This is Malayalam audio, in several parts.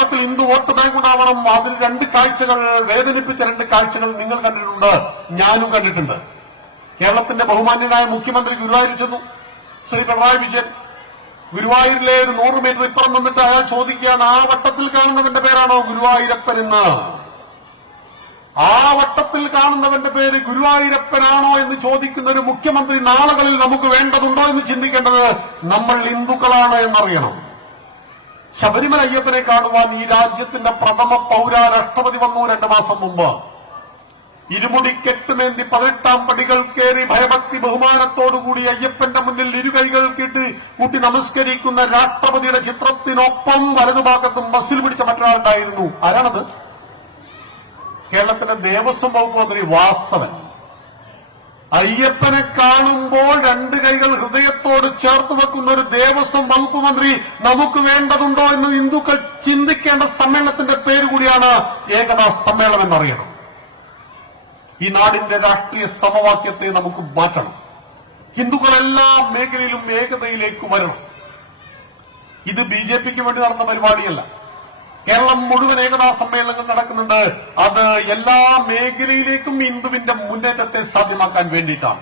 കേരളത്തിൽ ഹിന്ദു വോട്ട് ബാങ്ക് ഉണ്ടാവണം. അതിൽ രണ്ട് കാഴ്ചകൾ, വേദനിപ്പിച്ച രണ്ട് കാഴ്ചകൾ നിങ്ങൾ കണ്ടിട്ടുണ്ട്, ഞാനും കണ്ടിട്ടുണ്ട്. കേരളത്തിന്റെ ബഹുമാന്യനായ മുഖ്യമന്ത്രി ഗുരുവായൂരിൽ ചെന്നു, ശ്രീ പിണറായി വിജയൻ. ഗുരുവായൂരിലെ ഒരു 100 മീറ്റർ ഇപ്പുറം നിന്നിട്ട് അയാൾ ചോദിക്കുകയാണ്, ആ വട്ടത്തിൽ കാണുന്നവന്റെ പേരാണോ ഗുരുവായൂരപ്പൻ എന്ന്? ആ വട്ടത്തിൽ കാണുന്നവന്റെ പേര് ഗുരുവായൂരപ്പനാണോ എന്ന് ചോദിക്കുന്ന ഒരു മുഖ്യമന്ത്രി നാളുകളിൽ നമുക്ക് വേണ്ടതുണ്ടോ എന്ന് ചിന്തിക്കേണ്ടത് നമ്മൾ ഹിന്ദുക്കളാണ് എന്നറിയണം. ശബരിമല അയ്യപ്പനെ കാണുവാൻ ഈ രാജ്യത്തിന്റെ പ്രഥമ പൗര രാഷ്ട്രപതി വന്നു 2 മാസം മുമ്പ്. ഇരുമുടിക്കെട്ടുമേന്തി 18 പടികൾ കയറി ഭയഭക്തി ബഹുമാനത്തോടുകൂടി അയ്യപ്പന്റെ മുന്നിൽ ഇരുകൈകൾ കൂട്ടി നമസ്കരിക്കുന്ന രാഷ്ട്രപതിയുടെ ചിത്രത്തിനൊപ്പം വലതുഭാഗത്തും ബസ്സിൽ പിടിച്ച മറ്റൊരാളുണ്ടായിരുന്നു. ആരാണത്? കേരളത്തിന്റെ ദേവസ്വം വകുപ്പ് മന്ത്രി വാസവൻ. അയ്യപ്പനെ കാണുമ്പോൾ 2 കൈകൾ ഹൃദയത്തോട് ചേർത്ത് വെക്കുന്ന ഒരു ദേവസ്വം വകുപ്പ് മന്ത്രി നമുക്ക് വേണ്ടതുണ്ടോ എന്ന് ഹിന്ദുക്കൾ ചിന്തിക്കേണ്ട സമ്മേളനത്തിന്റെ പേര് കൂടിയാണ് ഏകതാ സമ്മേളനം എന്നറിയണം. ഈ നാടിന്റെ രാഷ്ട്രീയ സമവാക്യത്തെ നമുക്ക് മാറ്റണം. ഹിന്ദുക്കൾ എല്ലാ മേഖലയിലും ഏകതയിലേക്ക് വരണം. ഇത് ബിജെപിക്ക് വേണ്ടി നടന്ന പരിപാടിയല്ല. കേരളം മുഴുവൻ ഏകതാ സമ്മേളനങ്ങൾ നടക്കുന്നുണ്ട്. അത് എല്ലാ മേഖലയിലേക്കും ഹിന്ദുവിന്റെ മുന്നേറ്റത്തെ സാധ്യമാക്കാൻ വേണ്ടിയിട്ടാണ്.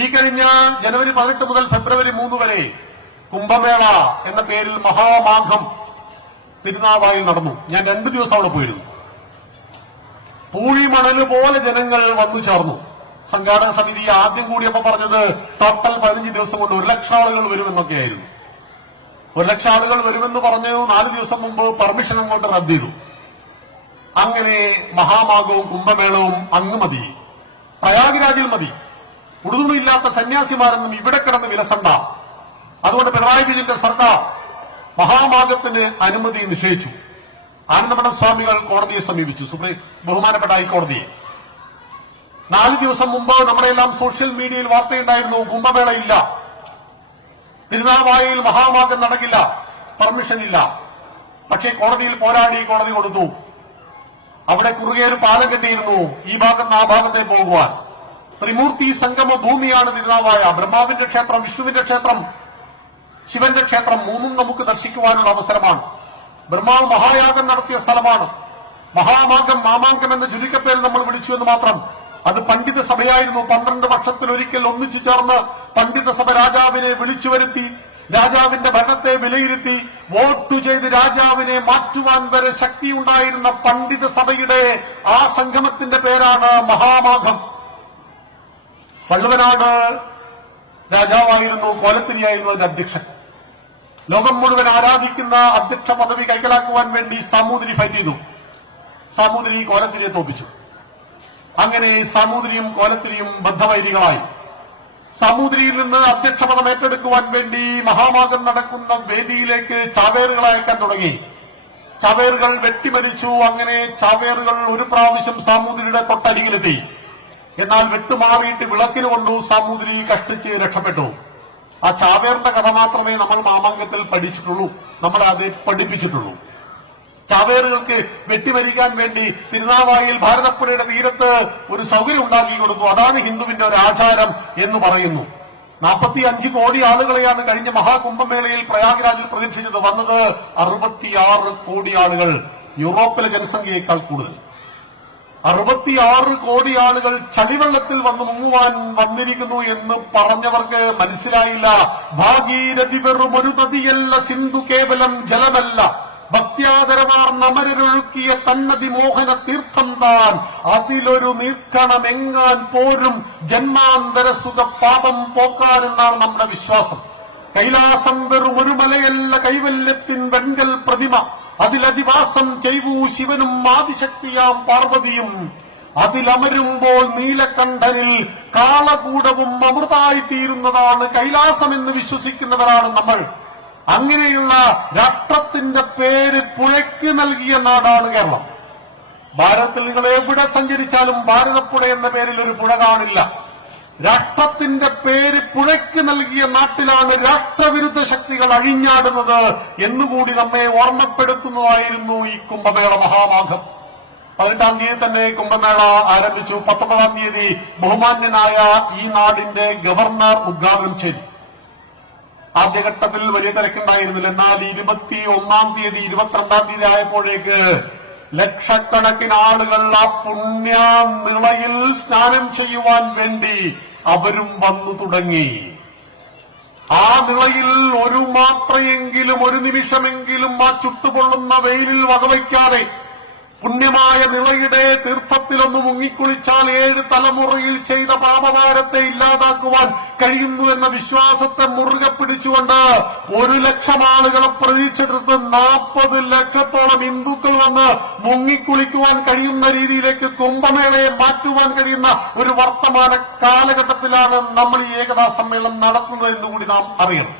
ഈ കഴിഞ്ഞ ജനുവരി 18 മുതൽ ഫെബ്രുവരി 3 വരെ കുംഭമേള എന്ന പേരിൽ മഹാമാഘം തിരുനാവായിൽ നടന്നു. ഞാൻ 2 ദിവസം അവിടെ പോയിരുന്നു. പൂഴിമണല് പോലെ ജനങ്ങൾ വന്നു ചേർന്നു. സംഘാടക സമിതി ആദ്യം കൂടിയപ്പോ പറഞ്ഞത് ടോട്ടൽ 15 ദിവസം കൊണ്ട് 1 ലക്ഷം ആളുകൾ വരുമെന്നൊക്കെയായിരുന്നു. 1 ലക്ഷം ആളുകൾ വരുമെന്ന് പറഞ്ഞു 4 ദിവസം മുമ്പ് പെർമിഷൻ അങ്ങോട്ട് റദ്ദ് ചെയ്തു. അങ്ങനെ മഹാമാഘവും കുംഭമേളവും അങ്ങ് മതി, പ്രയാഗ്രാജിൽ മതി. ഉടുതുണിയില്ലാത്ത സന്യാസിമാരൊന്നും ഇവിടെ കിടന്ന് വിലസണ്ട. അതുകൊണ്ട് പിണറായി വിജയന്റെ സർക്കാർ മഹാമാഘത്തിന് അനുമതി നിഷേധിച്ചു. ആനന്ദമഠം സ്വാമികൾ കോടതിയെ സമീപിച്ചു, ബഹുമാനപ്പെട്ട ഹൈക്കോടതിയെ. 4 ദിവസം മുമ്പ് നമ്മുടെയെല്ലാം സോഷ്യൽ മീഡിയയിൽ വാർത്തയുണ്ടായിരുന്നു, കുംഭമേള ഇല്ല, തിരുനാവായിൽ മഹാമാഘം നടക്കില്ല, പെർമിഷൻ ഇല്ല. പക്ഷേ കോടതിയിൽ പോരാടി കോടതി കൊടുത്തു. അവിടെ കുറുകെ ഒരു പാലം കെട്ടിയിരുന്നു ഈ ഭാഗത്ത് ആ ഭാഗത്തെ പോകുവാൻ. ത്രിമൂർത്തി സംഗമ ഭൂമിയാണ് തിരുനാവായ. ബ്രഹ്മാവിന്റെ ക്ഷേത്രം, വിഷ്ണുവിന്റെ ക്ഷേത്രം, ശിവന്റെ ക്ഷേത്രം മൂന്നും നമുക്ക് ദർശിക്കുവാനുള്ള അവസരമാണ്. ബ്രഹ്മാവ് മഹായാഗം നടത്തിയ സ്ഥലമാണ്. മഹാമാഘം, മാമാങ്കം എന്ന ചുരുക്കപ്പേരിൽ നമ്മൾ വിളിച്ചു എന്ന് മാത്രം. അത് പണ്ഡിത സഭയായിരുന്നു. 12 വർഷത്തിലൊരിക്കൽ ഒന്നിച്ചു ചേർന്ന് പണ്ഡിത സഭ രാജാവിനെ വിളിച്ചു വരുത്തി, രാജാവിന്റെ ഭരണത്തെ വിലയിരുത്തി, വോട്ട് ചെയ്ത് രാജാവിനെ മാറ്റുവാൻ വരെ ശക്തിയുണ്ടായിരുന്ന പണ്ഡിത സഭയുടെ ആ സംഗമത്തിന്റെ പേരാണ് മഹാമാഘം. വള്ളുവനാട് രാജാവായിരുന്നു, കോലത്തിരിയായിരുന്നു അതിന്റെ അധ്യക്ഷൻ. ലോകം മുഴുവൻ ആരാധിക്കുന്ന അധ്യക്ഷ പദവി കൈക്കലാക്കുവാൻ വേണ്ടി സാമൂതിരി ഫൈറ്റ് ചെയ്തു. സാമൂതിരി കോലത്തിരിയെ തോപ്പിച്ചു. അങ്ങനെ സാമൂതിരിയും കോലത്തിരിയും ബദ്ധവൈരികളായി. സാമൂതിരിയിൽ നിന്ന് അധ്യക്ഷ പദം ഏറ്റെടുക്കുവാൻ വേണ്ടി മഹാമാഘം നടക്കുന്ന വേദിയിലേക്ക് ചാവേറുകളെ അയക്കാൻ തുടങ്ങി. ചാവേറുകൾ വെട്ടിമരിച്ചു. അങ്ങനെ ചാവേറുകൾ ഒരു പ്രാവശ്യം സാമൂതിരിയുടെ തൊട്ടരികിലെത്തി. എന്നാൽ വെട്ടുമാറിയിട്ട് വിളക്കിന് കൊണ്ടു സാമൂതിരി കഷ്ടിച്ച് രക്ഷപ്പെട്ടു. ആ ചാവേറിന്റെ കഥ മാത്രമേ നമ്മൾ മാമാങ്കത്തിൽ പഠിച്ചിട്ടുള്ളൂ, നമ്മൾ അത് പഠിപ്പിച്ചിട്ടുള്ളൂ. ചാവേറുകൾക്ക് വെട്ടിമരിക്കാൻ വേണ്ടി തിരുനാവായിൽ ഭാരതപ്പുഴയുടെ തീരത്ത് ഒരു സൗകര്യം ഉണ്ടാക്കി കൊടുത്തു. അതാണ് ഹിന്ദുവിന്റെ ഒരു ആചാരം എന്ന് പറയുന്നു. 45 കോടി ആളുകളെയാണ് കഴിഞ്ഞ മഹാകുംഭമേളയിൽ പ്രയാഗ്രാജിൽ പ്രതീക്ഷിച്ചത്. വന്നത് 66 കോടി ആളുകൾ, യൂറോപ്പിലെ ജനസംഖ്യയേക്കാൾ കൂടുതൽ. 66 കോടി ആളുകൾ ചളിവെള്ളത്തിൽ വന്ന് മുങ്ങുവാൻ വന്നിരിക്കുന്നു എന്ന് പറഞ്ഞവർക്ക് മനസ്സിലായില്ല. ഭാഗീരഥി വെറും ഒരു നദിയല്ല, സിന്ധു കേവലം ജലമല്ല, ഭക്ത്യാദരമാർന്ന അമരരൊഴുക്കിയ തന്നതി മോഹന തീർത്ഥം താൻ, അതിലൊരു നീർക്കണമെങ്ങാൻ പോരും ജന്മാന്തര സുഖ പാപം പോക്കാനെന്നാണ് നമ്മുടെ വിശ്വാസം. കൈലാസം വെറും ഒരു മലയല്ല, കൈവല്യത്തിൻ വെങ്കൽ പ്രതിമ, അതിലധിവാസം ചെയ്വൂ ശിവനും ആദിശക്തിയാം പാർവതിയും, അതിലമരുമ്പോൾ നീലകണ്ഠനിൽ കാളകൂടവും അമൃതായിത്തീരുന്നതാണ് കൈലാസമെന്ന് വിശ്വസിക്കുന്നവരാണ് നമ്മൾ. അങ്ങനെയുള്ള രാഷ്ട്രത്തിന്റെ പേര് പുഴയ്ക്ക് നൽകിയ നാടാണ് കേരളം. ഭാരതത്തിൽ നിങ്ങൾ എവിടെ സഞ്ചരിച്ചാലും ഭാരതപ്പുഴ എന്ന പേരിൽ ഒരു പുഴ കാണില്ല. രാഷ്ട്രത്തിന്റെ പേര് പുഴയ്ക്ക് നൽകിയ നാട്ടിലാണ് രാഷ്ട്രവിരുദ്ധ ശക്തികൾ അഴിഞ്ഞാടുന്നത് എന്നുകൂടി നമ്മെ ഓർമ്മപ്പെടുത്തുന്നതായിരുന്നു ഈ കുംഭമേള മഹാമാഘം. 18-ാം തീയതി തന്നെ കുംഭമേള ആരംഭിച്ചു. 19-ാം തീയതി ബഹുമാന്യനായ ഈ നാടിന്റെ ഗവർണർ ഉദ്ഘാടനം ചെയ്തു. ആദ്യഘട്ടത്തിൽ വലിയ തിരക്കുണ്ടായിരുന്നില്ല. എന്നാൽ 21-ാം തീയതി 22-ാം തീയതി ആയപ്പോഴേക്ക് ലക്ഷക്കണക്കിന് ആളുകൾ ആ പുണ്യനിളയിൽ സ്നാനം ചെയ്യുവാൻ വേണ്ടി അവരും വന്നു തുടങ്ങി. ആ നിളയിൽ ഒരു മാത്രയെങ്കിലും, ഒരു നിമിഷമെങ്കിലും ആ ചുട്ടുപൊള്ളുന്ന വെയിലിൽ വകവയ്ക്കാതെ പുണ്യമായ നിളയുടെ തീർത്ഥത്തിലൊന്ന് മുങ്ങിക്കുളിച്ചാൽ 7 തലമുറയിൽ ചെയ്ത പാപഭാരത്തെ ഇല്ലാതാക്കുവാൻ കഴിയുന്നു എന്ന വിശ്വാസത്തെ മുറുകെ പിടിച്ചുകൊണ്ട് 1 ലക്ഷം ആളുകളെ പ്രതീക്ഷിച്ചെടുത്ത് 40 ലക്ഷത്തോളം ഹിന്ദുക്കൾ വന്ന് മുങ്ങിക്കുളിക്കുവാൻ കഴിയുന്ന രീതിയിലേക്ക് കുംഭമേളയെ മാറ്റുവാൻ കഴിയുന്ന ഒരു വർത്തമാന കാലഘട്ടത്തിലാണ് നമ്മൾ ഈ ഏകതാ സമ്മേളനം നടത്തുന്നത് എന്നുകൂടി നാം അറിയണം.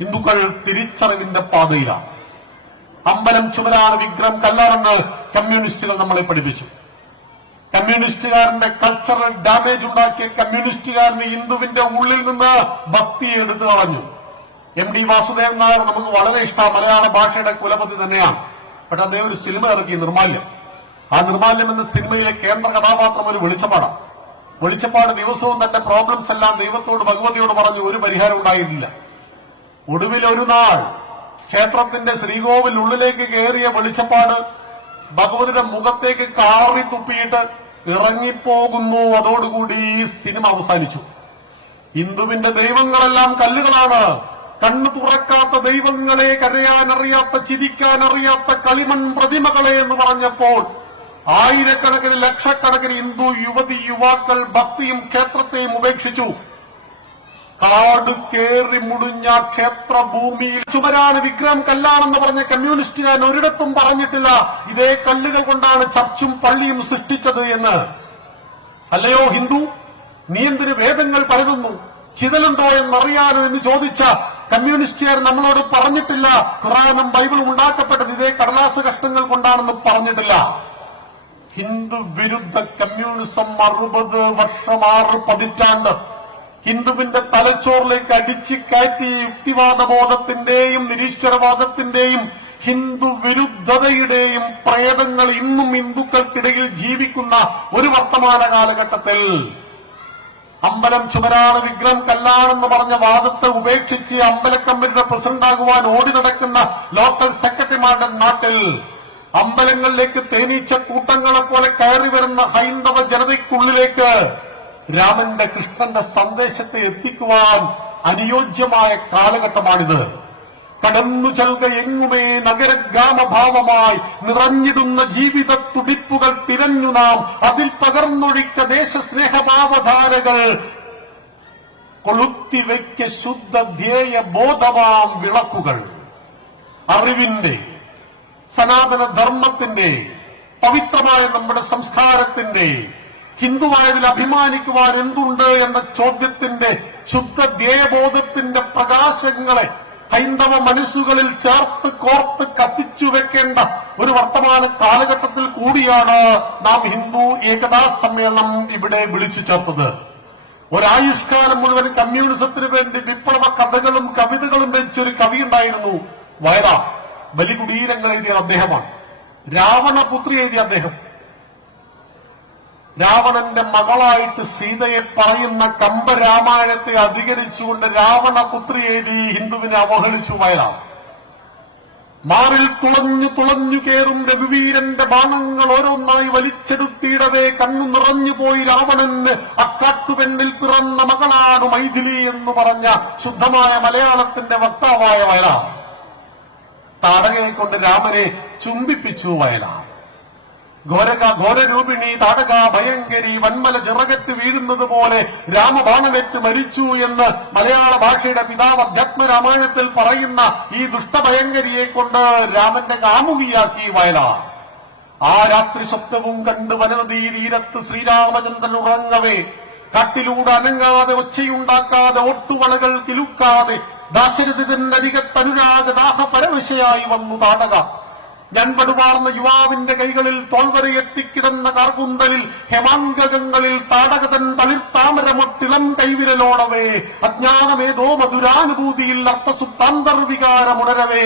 ഹിന്ദുക്കൾ തിരിച്ചറിവിന്റെ പാതയിലാണ്. അമ്പലം ചുമരാണ്, വിഗ്രഹം കല്ലാണെന്ന് കമ്മ്യൂണിസ്റ്റുകൾ നമ്മളെ പഠിപ്പിച്ചു. കമ്മ്യൂണിസ്റ്റുകാരന്റെ കൾച്ചറൽ ഡാമേജ് ഉണ്ടാക്കിയ കമ്മ്യൂണിസ്റ്റുകാരന് ഹിന്ദുവിന്റെ ഉള്ളിൽ നിന്ന് ഭക്തിയെ എടുത്തു കളഞ്ഞു. MD വാസുദേവൻ നായർ നമുക്ക് വളരെ ഇഷ്ടം, മലയാള ഭാഷയുടെ കുലപതി തന്നെയാണ്. പക്ഷെ അദ്ദേഹം ഒരു സിനിമ ഇറക്കി, നിർമാല്യം. ആ നിർമാല്യം എന്ന സിനിമയിലെ കേന്ദ്ര കഥാപാത്രം ഒരു വെളിച്ചപ്പാടാണ്. വെളിച്ചപ്പാട് ദിവസവും തന്റെ പ്രോബ്ലംസ് എല്ലാം ദൈവത്തോട്, ഭഗവതിയോട് പറഞ്ഞു. ഒരു പരിഹാരം ഉണ്ടായിട്ടില്ല. ഒടുവിൽ ഒരു നാൾ ക്ഷേത്രത്തിന്റെ ശ്രീകോവിലുള്ളിലേക്ക് കയറിയ വെളിച്ചപ്പാട് ഭഗവതിയുടെ മുഖത്തേക്ക് കാറി തുപ്പിയിട്ട് ഇറങ്ങിപ്പോകുന്നു. അതോടുകൂടി ഈ സിനിമ അവസാനിച്ചു. ഹിന്ദുവിന്റെ ദൈവങ്ങളെല്ലാം കല്ലുകളാണ്. കണ്ണു തുറക്കാത്ത ദൈവങ്ങളെ, കരയാനറിയാത്ത, ചിരിക്കാനറിയാത്ത കളിമൺ പ്രതിമകളെ എന്ന് പറഞ്ഞപ്പോൾ ആയിരക്കണക്കിന്, ലക്ഷക്കണക്കിന് ഹിന്ദു യുവതി യുവാക്കൾ ഭക്തിയും ക്ഷേത്രത്തെയും ഉപേക്ഷിച്ചു. കാട് കേറി മുടിഞ്ഞ ക്ഷേത്രഭൂമിയിൽ ചുമരാണ്, വിഗ്രഹം കല്ലാണെന്ന് പറഞ്ഞ കമ്മ്യൂണിസ്റ്റുകാരൻ ഒരിടത്തും പറഞ്ഞിട്ടില്ല ഇതേ കല്ലുകൾ കൊണ്ടാണ് ചർച്ചും പള്ളിയും സൃഷ്ടിച്ചത് എന്ന്. അല്ലയോ ഹിന്ദു, നീ എന്തിന് വേദങ്ങൾ പരതുന്നു, ചിതലുണ്ടോ എന്നറിയാനോ എന്ന് ചോദിച്ച കമ്മ്യൂണിസ്റ്റുകാർ നമ്മളോട് പറഞ്ഞിട്ടില്ല ഖുർആനും ബൈബിളും ഉണ്ടാക്കപ്പെട്ടത് ഇതേ കടലാസ് കഷ്ണങ്ങൾ കൊണ്ടാണെന്ന് പറഞ്ഞിട്ടില്ല. ഹിന്ദു വിരുദ്ധ കമ്മ്യൂണിസം 60 വർഷം, 6 പതിറ്റാണ്ട് ഹിന്ദുവിന്റെ തലച്ചോറിലേക്ക് അടിച്ചു കയറ്റി യുക്തിവാദബോധത്തിന്റെയും നിരീശ്വരവാദത്തിന്റെയും ഹിന്ദു വിരുദ്ധതയുടെയും പ്രേതങ്ങൾ ഇന്നും ഹിന്ദുക്കൾക്കിടയിൽ ജീവിക്കുന്ന ഒരു വർത്തമാന കാലഘട്ടത്തിൽ അമ്പലം ചുമരാണ്, വിഗ്രഹം കല്ലാണെന്ന് പറഞ്ഞ വാദത്തെ ഉപേക്ഷിച്ച് അമ്പലക്കമ്മിറ്റിയുടെ പ്രസിഡന്റാകുവാൻ ഓടി നടക്കുന്ന ലോക്കൽ സെക്രട്ടറിമാരുടെ നാട്ടിൽ അമ്പലങ്ങളിലേക്ക് തേനീച്ച കൂട്ടങ്ങളെ പോലെ കയറി വരുന്ന ഹൈന്ദവ ജനതയ്ക്കുള്ളിലേക്ക് രാമന്റെ, കൃഷ്ണന്റെ സന്ദേശത്തെ എത്തിക്കുവാൻ അനുയോജ്യമായ കാലഘട്ടമാണിത്. കടന്നു ചെൽക എങ്ങുമേ നഗരഗ്രാമഭാവമായി നിറഞ്ഞിടുന്ന ജീവിത തുടിപ്പുകൾ തിരഞ്ഞു നാം അതിൽ പകർന്നൊഴിക്ക ദേശസ്നേഹഭാവധാരകൾ കൊളുത്തിവയ്ക്ക ശുദ്ധ ധ്യേയ ബോധമാം വിളക്കുകൾ. അറിവിന്റെ, സനാതന ധർമ്മത്തിന്റെ, പവിത്രമായ നമ്മുടെ സംസ്കാരത്തിന്റെ, ഹിന്ദുവായതിൽ അഭിമാനിക്കുവാൻ എന്തുണ്ട് എന്ന ചോദ്യത്തിന്റെ ശുദ്ധ ധ്യേയബോധത്തിന്റെ പ്രകാശങ്ങളെ ഹൈന്ദവ മനസ്സുകളിൽ ചേർത്ത് കോർത്ത് കത്തിച്ചു വെക്കേണ്ട ഒരു വർത്തമാന കാലഘട്ടത്തിൽ കൂടിയാണ് നാം ഹിന്ദു ഏകതാ സമ്മേളനം ഇവിടെ വിളിച്ചു ചേർത്തത്. ഒരായുഷ്കാലം മുഴുവൻ കമ്മ്യൂണിസത്തിന് വേണ്ടി വിപ്ലവ കഥകളും കവിതകളും രചിച്ചൊരു കവിയുണ്ടായിരുന്നു, വയലാർ. ബലികുടീരങ്ങൾ എഴുതിയ അദ്ദേഹമാണ്. രാവണപുത്രി എഴുതിയ അദ്ദേഹം. രാവണന്റെ മകളായിട്ട് സീതയെ പറയുന്ന കമ്പരാമായണത്തെ അധികരിച്ചുകൊണ്ട് രാവണപുത്രി എഴുതി ഹിന്ദുവിനെ അവഹേളിച്ചു വയലാർ. മാറിൽ തുളഞ്ഞു കേറും രഘുവീരന്റെ ബാണങ്ങൾ ഓരോന്നായി വലിച്ചെടുത്തിയിടവേ കണ്ണു നിറഞ്ഞുപോയി രാവണന് അക്കാട്ടുപെണ്ണിൽ പിറന്ന മകളാണ് മൈഥിലി എന്ന് പറഞ്ഞ ശുദ്ധമായ മലയാളത്തിന്റെ വക്താവായ വയലാർ. താടകയെ കൊണ്ട് രാമനെ ചുംബിപ്പിച്ചു വയലാർ. ഘോരരൂപിണി താടക ഭയങ്കരി വന്മല ചിറകറ്റ് വീഴുന്നത് പോലെ രാമബാണമേറ്റ് മരിച്ചു എന്ന് മലയാള ഭാഷയുടെ പിതാവ് അധ്യാത്മരാമായണത്തിൽ പറയുന്ന ഈ ദുഷ്ടഭയങ്കരിയെ കൊണ്ട് രാമന്റെ കാമുകിയാക്കി വയലാർ. ആ രാത്രി സ്വപ്നവും കണ്ട് വനനദീ തീരത്ത് ശ്രീരാമചന്ദ്രൻ ഉറങ്ങവേ കാട്ടിലൂടെ അനങ്ങാതെ ഒച്ചയുണ്ടാക്കാതെ ഓട്ടുവളകൾ കിലുക്കാതെ ദാശരഥിന്റെ അരികത്തനുരാഗദാഹ പരവശയായി വന്നു താടക. ഞൻപടുവാർന്ന യുവാവിന്റെ കൈകളിൽ തോൽവരയെത്തിക്കിടന്ന കാർകുന്തലിൽ ഹേമാങ്കകങ്ങളിൽ താടകതൻ തളിർത്താമരമൊട്ടിളം കൈവിരലോടവേ അജ്ഞാനമേതോ മധുരാനുഭൂതിയിൽ അർത്ഥസുത്താന്തർവികാരമുണരവേ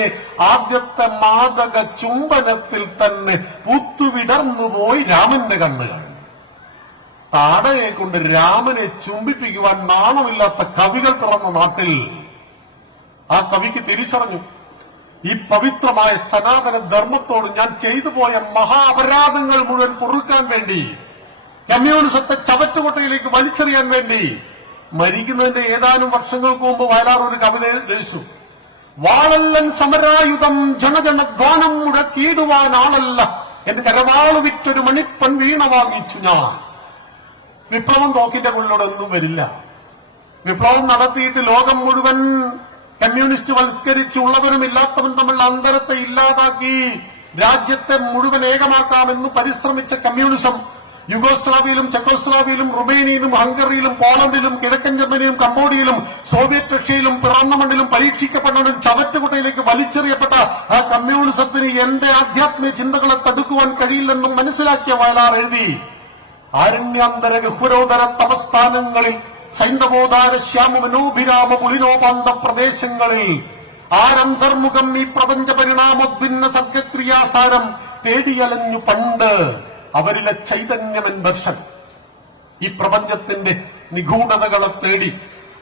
ആദ്യത്തെ മാദക ചുംബനത്തിൽ തന്നെ പൂത്തുവിടർന്നുപോയി രാമന്റെ കണ്ണുകൾ. താടകയെ കൊണ്ട് രാമനെ ചുംബിപ്പിക്കുവാൻ നാണമില്ലാത്ത കവികൾ പിറന്ന നാട്ടിൽ ആ കവിക്ക് തിരിച്ചറിഞ്ഞു, ഈ പവിത്രമായ സനാതന ധർമ്മത്തോട് ഞാൻ ചെയ്തു പോയ മഹാപരാധങ്ങൾ മുഴുവൻ പൊറുക്കാൻ വേണ്ടി, കമ്മ്യൂണിസത്തെ ചവറ്റുകൊട്ടയിലേക്ക് വലിച്ചെറിയാൻ വേണ്ടി മരിക്കുന്നതിന്റെ ഏതാനും വർഷങ്ങൾക്ക് മുമ്പ് വയലാർ ഒരു കവിത രചിച്ചു. വാളല്ലൻ സമരായുധം ജനജനധ്വാനം മുഴക്കിയിടുവാൻ ആളല്ല, എന്റെ കരവാള് വിറ്റൊരു മണിപ്പൻ വീണ വാങ്ങിച്ചു ഞാൻ. വിപ്ലവം തോക്കിന്റെ ഉള്ളിലൂടെ ഒന്നും വരില്ല. വിപ്ലവം നടത്തിയിട്ട് ലോകം മുഴുവൻ കമ്മ്യൂണിസ്റ്റ് വൽക്കരിച്ച് ഉള്ളവരും ഇല്ലാത്തവരും തമ്മിലുള്ള അന്തരത്തെ ഇല്ലാതാക്കി രാജ്യത്തെ മുഴുവൻ ഏകമാക്കാമെന്ന് പരിശ്രമിച്ച കമ്മ്യൂണിസം യുഗോസ്ലാവിയയിലും ചെക്കോസ്ലാവിയയിലും റുമേനിയയിലും ഹംഗറിയിലും പോളണ്ടിലും കിഴക്കൻ ജർമ്മനിയിലും കംബോഡിയയിലും സോവിയറ്റ് റഷ്യയിലും പിറന്ന മണ്ണിലും പരീക്ഷിക്കപ്പെട്ടവനും ചവറ്റുകുട്ടയിലേക്ക് വലിച്ചെറിയപ്പെട്ട ആ കമ്മ്യൂണിസത്തിന് എന്റെ ആധ്യാത്മിക ചിന്തകളെ തടുക്കുവാൻ കഴിയില്ലെന്നും മനസ്സിലാക്കിയ വയലാർ എഴുതി, ആരണ്യാന്തര ഗഹ്വരോദര തപസ്ഥാനങ്ങളിൽ സൈന്ധവോദാര ശ്യാമ മനോഭിരാമ പുളിനോപാന്ത പ്രദേശങ്ങളിൽ ആരന്തർമുഖം ഈ പ്രപഞ്ച പരിണാമോദ്ഭിന്ന സർഗക്രിയാസാരം തേടിയലഞ്ഞു പണ്ട് അവരിലെ ചൈതന്യമൻ ദർശനം. ഈ പ്രപഞ്ചത്തിന്റെ നിഗൂഢതകളെ തേടി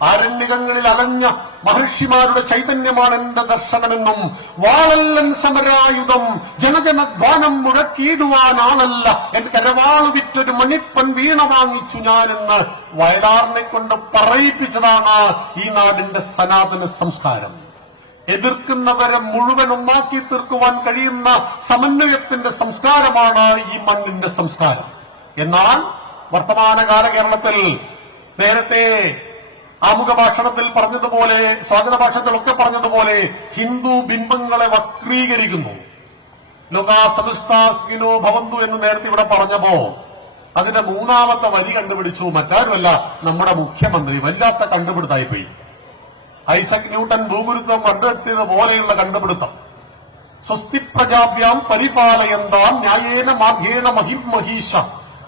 ആരണ്യകങ്ങളിൽ അലഞ്ഞ മഹർഷിമാരുടെ ചൈതന്യമാണ് എന്റെ ദർശനമെന്നും വാളല്ലൻ സമരായുധം ജനജനധ്വാനം മുഴക്കിയിടുവാൻ ആളല്ല, എന്റെ കരവാള് വിറ്റൊരു മണിപ്പൻ വീണ വാങ്ങിച്ചു ഞാനെന്ന് വയലാറിനെ കൊണ്ട് പറയിപ്പിച്ചതാണ് ഈ നാടിന്റെ സനാതന സംസ്കാരം. എതിർക്കുന്നവരെ മുഴുവൻ ഒന്നാക്കി തീർക്കുവാൻ കഴിയുന്ന സമന്വയത്തിന്റെ സംസ്കാരമാണ് ഈ മണ്ണിന്റെ സംസ്കാരം. എന്നാൽ വർത്തമാനകാല കേരളത്തിൽ നേരത്തെ ആമുഖ ഭാഷണത്തിൽ പറഞ്ഞതുപോലെ, സ്വാഗത ഭാഷണത്തിലൊക്കെ പറഞ്ഞതുപോലെ ഹിന്ദു ബിംബങ്ങളെ വക്രീകരിക്കുന്നു. ലോകാ സമസ്താ സുഖിനോ ഭവന്തു എന്ന് നേരത്തെ ഇവിടെ പറഞ്ഞപ്പോ അതിന്റെ മൂന്നാമത്തെ വരി കണ്ടുപിടിച്ചു മറ്റാരുമല്ല, നമ്മുടെ മുഖ്യമന്ത്രി. വല്ലാത്ത കണ്ടുപിടുത്തായിപ്പോയി. ഐസക് ന്യൂട്ടൻ ഭൂഗുരുത്വം കണ്ടെത്തിയത് പോലെയുള്ള കണ്ടുപിടുത്തം. സ്വസ്തി പ്രജാഭ്യാം പരിപാലയന്താം ന്യായേന മാർഗേണ മഹിമഹീഷ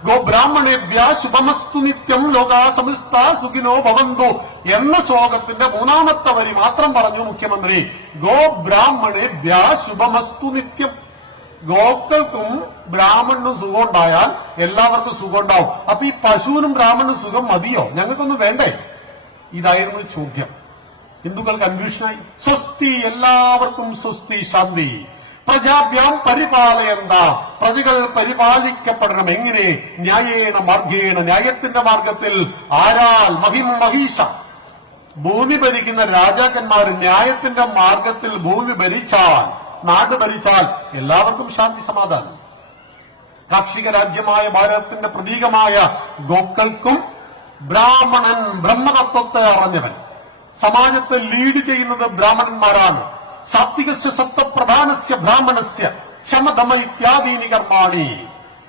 ഗോ ബ്രാഹ്മണേഭ്യ ശുഭമസ്തു നിത്യം ലോകാ സമസ്ത സുഖിനോ ഭവന്തു എന്ന ശ്ലോകത്തിന്റെ മൂന്നാമത്തെ വരി മാത്രം പറഞ്ഞു മുഖ്യമന്ത്രി. ഗോ ബ്രാഹ്മണേഭ്യ ശുഭമസ്തു നിത്യം. ഗോക്കൾക്കും ബ്രാഹ്മണനും സുഖം ഉണ്ടായാൽ എല്ലാവർക്കും സുഖം ഉണ്ടാവും. അപ്പൊ ഈ പശുവിനും ബ്രാഹ്മണനും സുഖം മതിയോ? ഞങ്ങൾക്കൊന്നും വേണ്ടേ? ഇതായിരുന്നു ചോദ്യം. ഹിന്ദുക്കൾ കൺഫ്യൂഷനായി. സ്വസ്തി, എല്ലാവർക്കും സ്വസ്തി, ശാന്തി. പ്രജാഭ്യാം പരിപാലയന്ത, പ്രജകൾ പരിപാലിക്കപ്പെടണം. എങ്ങനെ? ന്യായേന മാർഗേണ, ന്യായത്തിന്റെ മാർഗത്തിൽ. ആരാൽ? മഹിം മഹീഷ, ഭൂമി ഭരിക്കുന്ന രാജാക്കന്മാർ ന്യായത്തിന്റെ മാർഗത്തിൽ ഭൂമി ഭരിച്ചാൽ, നാട് ഭരിച്ചാൽ എല്ലാവർക്കും ശാന്തി സമാധാനം. കാർഷിക രാജ്യമായ ഭാരതത്തിന്റെ പ്രതീകമായ ഗോക്കൾക്കും ബ്രാഹ്മണൻ, ബ്രഹ്മതത്വത്തെ അറിഞ്ഞവൻ, സമാജത്തെ ലീഡ് ചെയ്യുന്നത് ബ്രാഹ്മണന്മാരാണ്. സാത്വികസ്യ സത്വപ്രധാനസ്യ ബ്രാഹ്മണസ്യ ശമദമ ഇത്യാദീനി കർമാണി.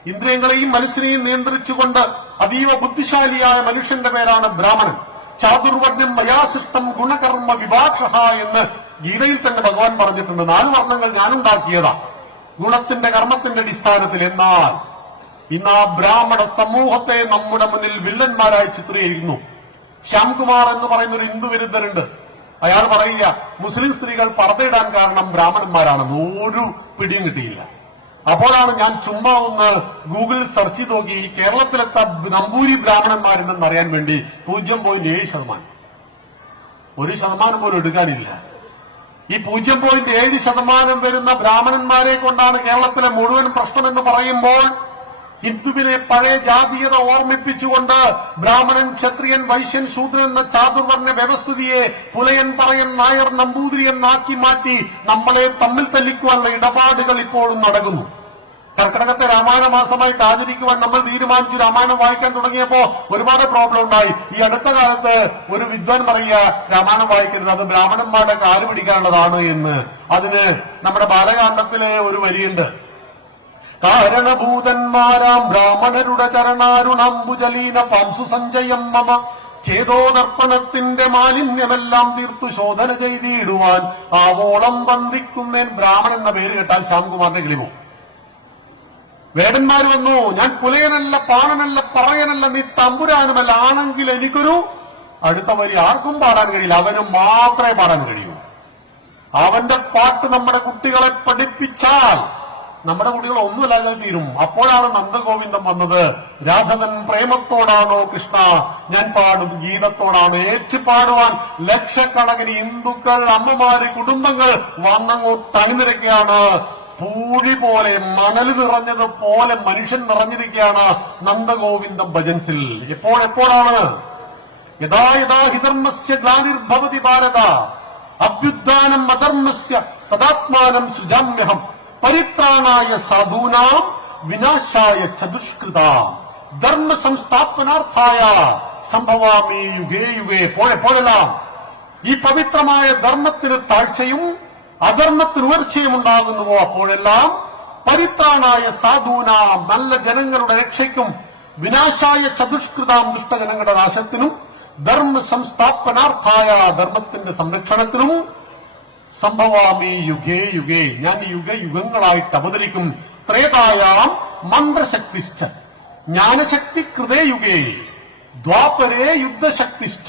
ഇന്ദ്രിയങ്ങളെയും മനുഷ്യനെയും നിയന്ത്രിച്ചുകൊണ്ട് അതീവ ബുദ്ധിശാലിയായ മനുഷ്യന്റെ പേരാണ് ബ്രാഹ്മണൻ. ചാതുർവർണ്ണം മയാസിഷ്ടം ഗുണകർമ്മ വിഭാഷ എന്ന് ഗീതയിൽ തന്നെ ഭഗവാൻ പറഞ്ഞിട്ടുണ്ട്. 4 വർണ്ണങ്ങൾ ഞാനുണ്ടാക്കിയതാ ഗുണത്തിന്റെ കർമ്മത്തിന്റെ അടിസ്ഥാനത്തിൽ. എന്നാൽ ഇന്ന് ആ ബ്രാഹ്മണ സമൂഹത്തെ നമ്മുടെ മുന്നിൽ വില്ലന്മാരായി ചിത്രീകരിക്കുന്നു. ശ്യാംകുമാർ എന്ന് പറയുന്ന ഒരു ഹിന്ദു വിരുദ്ധരുണ്ട്. അയാൾ പറയുക മുസ്ലിം സ്ത്രീകൾ പർദ്ദയിടാൻ കാരണം ബ്രാഹ്മണന്മാരാണെന്ന്. ഒരു പിടിയും കിട്ടിയില്ല. അപ്പോഴാണ് ഞാൻ ചുമ്മാ ഒന്ന് ഗൂഗിളിൽ സെർച്ച് ചെയ്ത് നോക്കി ഈ കേരളത്തിലെത്ത നമ്പൂരി ബ്രാഹ്മണന്മാരുണ്ടെന്ന് അറിയാൻ വേണ്ടി. 0.7%. 1% പോലും എടുക്കാനില്ല. ഈ 0.7% വരുന്ന ബ്രാഹ്മണന്മാരെ കൊണ്ടാണ് കേരളത്തിലെ മുഴുവൻ പ്രശ്നമെന്ന് പറയുമ്പോൾ ഹിന്ദുവിനെ പഴയ ജാതീയത ഓർമ്മിപ്പിച്ചുകൊണ്ട് ബ്രാഹ്മണൻ, ക്ഷത്രിയൻ, വൈശ്യൻ, ശൂദ്രൻ എന്ന ചാതുർവർണ്ണ വ്യവസ്ഥിതിയെ പുലയൻ, പറയൻ, നായർ, നമ്പൂതിരി എന്നാക്കി മാറ്റി നമ്മളെ തമ്മിൽ തല്ലിക്കുവാനുള്ള ഇടപാടുകൾ ഇപ്പോഴും നടക്കുന്നു. കർക്കിടകത്തെ രാമായണ മാസമായിട്ട് ആചരിക്കുവാൻ നമ്മൾ തീരുമാനിച്ചു. രാമായണം വായിക്കാൻ തുടങ്ങിയപ്പോ ഒരുപാട് പ്രോബ്ലം ഉണ്ടായി. ഈ അടുത്ത കാലത്ത് ഒരു വിദ്വാൻ പറയുക രാമായണം വായിക്കരുത്, അത് ബ്രാഹ്മണന്മാരുടെ കാല് പിടിക്കാനുള്ളതാണ് എന്ന്. അതിന് നമ്മുടെ ബാലകാണ്ഡത്തിലെ ഒരു വരിയുണ്ട്. കാരണഭൂതന്മാരാം ബ്രാഹ്മണരുടെ ചരണാരുണാംബുജലീന പാംസു സഞ്ജയം മമ ചേതോദർപ്പണത്തിന്റെ മാലിന്യമെല്ലാം തീർത്തു ശോധന ചെയ്തിടുവാൻ ആവോളം വന്ദിക്കുന്നേൻ. ബ്രാഹ്മണൻ എന്ന പേര് കേട്ടാൽ ശ്യാംകുമാറിന്റെ കിളിമോ. വേടന്മാർ വന്നു, ഞാൻ പുലയനല്ല, പാണനല്ല, പറയനല്ല, നീ തമ്പുരാനുമല്ല, ആണെങ്കിൽ എനിക്കൊരു അടുത്ത വരി ആർക്കും പാടാൻ കഴിയില്ല, അവന് മാത്രമേ പാടാൻ കഴിയൂ. അവന്റെ പാട്ട് നമ്മുടെ കുട്ടികളെ പഠിപ്പിച്ചാൽ നമ്മുടെ കുട്ടികൾ ഒന്നുമല്ലാതെ തീരും. അപ്പോഴാണ് നന്ദഗോവിന്ദം വന്നത്. രാധവൻ പ്രേമത്തോടാണോ കൃഷ്ണ, ഞാൻ പാടും ഗീതത്തോടാണ്. ഏറ്റുപാടുവാൻ ലക്ഷക്കണക്കിന് ഹിന്ദുക്കൾ, അമ്മമാര്, കുടുംബങ്ങൾ വന്നങ്ങോട്ട് അണിനിരക്കുകയാണ്. പൂഴി പോലെ, മണൽ നിറഞ്ഞതുപോലെ മനുഷ്യൻ നിറഞ്ഞിരിക്കുകയാണ് നന്ദഗോവിന്ദം ഭജൻസിൽ. എപ്പോഴാണ്? യഥാ യഥാ ഹിധർമ്മസ്യ ഗ്ലാനിർഭവതി ഭാരത അഭ്യുത്ഥാനം അധർമ്മസ്യ തദാത്മാനം സൃജാമ്യഹം പരിത്രാണായ സാധൂനാം വിനാശായ ചതുഷ്കൃതാം ധർമ്മ സംസ്ഥാപനാർത്ഥായ സംഭവാമി യുഗേ യുഗേ. എപ്പോഴെല്ലാം ഈ പവിത്രമായ ധർമ്മത്തിന് താഴ്ചയും അധർമ്മത്തിന് ഉയർച്ചയും ഉണ്ടാകുന്നുവോ അപ്പോഴെല്ലാം പരിത്രാണായ സാധൂനാം നല്ല ജനങ്ങളുടെ രക്ഷയ്ക്കും വിനാശായ ചതുഷ്കൃതാം ദുഷ്ടജനങ്ങളുടെ നാശത്തിനും ധർമ്മ സംസ്ഥാപനാർത്ഥായ ധർമ്മത്തിന്റെ സംരക്ഷണത്തിനും സംഭവാമി യുഗേ യുഗേ ഞാൻ യുഗങ്ങളായിട്ട് അവതരിക്കും. ത്രേതായാം മന്ത്രശക്തിശ്ച ജ്ഞാനശക്തി കൃതേ യുഗേ ദ്വാപരേ യുദ്ധശക്തിശ്ച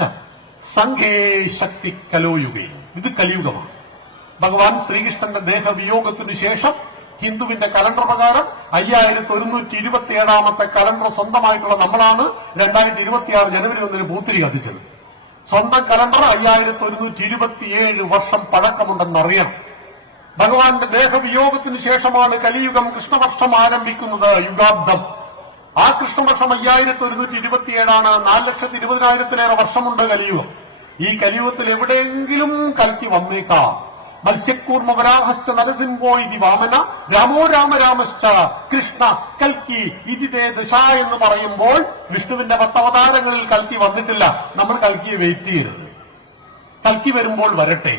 സംഘേ ശക്തി കലോ യുഗേ. ഇത് കലിയുഗമാണ്. ഭഗവാൻ ശ്രീകൃഷ്ണന്റെ ദേഹവിയോഗത്തിനു ശേഷം ഹിന്ദുവിന്റെ കലണ്ടർ പ്രകാരം 5127 കലണ്ടർ സ്വന്തമായിട്ടുള്ള നമ്മളാണ് 2026 ജനുവരി 1 പൂത്തിരി കത്തിച്ചത്. സ്വന്തം കലണ്ടർ 5127 വർഷം പഴക്കമുണ്ടെന്നറിയണം. ഭഗവാന്റെ ദേഹവിയോഗത്തിന് ശേഷമാണ് കലിയുഗം കൃഷ്ണപക്ഷം ആരംഭിക്കുന്നത്, യുഗാബ്ദം. ആ കൃഷ്ണപക്ഷം 5127 4,20,000 വർഷമുണ്ട് കലിയുഗം. ഈ കലിയുഗത്തിൽ എവിടെയെങ്കിലും കൽക്കി വന്നേക്കാം. മത്സ്യക്കൂർമ്മ വരാഹശ്ച നരസിംഹോ ഇതി വാമന രാമോ രാമ രാമശ്ച കൃഷ്ണ കൽക്കി ഇതിതേ ദശ എന്ന് പറയുമ്പോൾ വിഷ്ണുവിന്റെ 10 അവതാരങ്ങളിൽ കൽക്കി വന്നിട്ടില്ല. നമ്മൾ കൽക്കിയെ വെയിറ്റ് ചെയ്യരുത്. കൽക്കി വരുമ്പോൾ വരട്ടെ.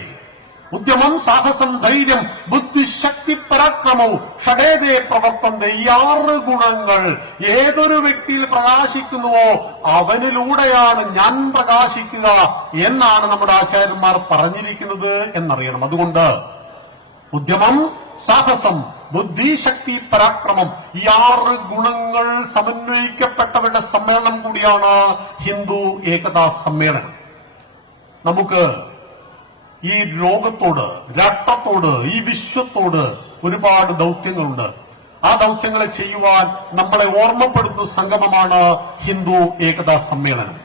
ഉദ്യമം, സാഹസം, ധൈര്യം, ബുദ്ധി, ശക്തി, പരാക്രമവും ഷഡേതേ പ്രവർത്തന്റെ. ഈ 6 ഗുണങ്ങൾ ഏതൊരു വ്യക്തിയിൽ പ്രകാശിക്കുന്നുവോ അവനിലൂടെയാണ് ഞാൻ പ്രകാശിക്കുക എന്നാണ് നമ്മുടെ ആചാര്യന്മാർ പറഞ്ഞിരിക്കുന്നത് എന്നറിയണം. അതുകൊണ്ട് ഉദ്യമം, സാഹസം, ബുദ്ധി, ശക്തി, പരാക്രമം ഈ 6 ഗുണങ്ങൾ സമന്വയിക്കപ്പെട്ടവരുടെ സമ്മേളനം കൂടിയാണ് ഹിന്ദു ഏകതാ സമ്മേളനം. നമുക്ക് ഈ ലോകത്തോട്, രാഷ്ട്രത്തോട്, ഈ വിശ്വത്തോട് ഒരുപാട് ദൗത്യങ്ങളുണ്ട്. ആ ദൗത്യങ്ങളെ ചെയ്യുവാൻ നമ്മളെ ഓർമ്മപ്പെടുത്തുന്ന സംഗമമാണ് ഹിന്ദു ഏകതാ സമ്മേളനം.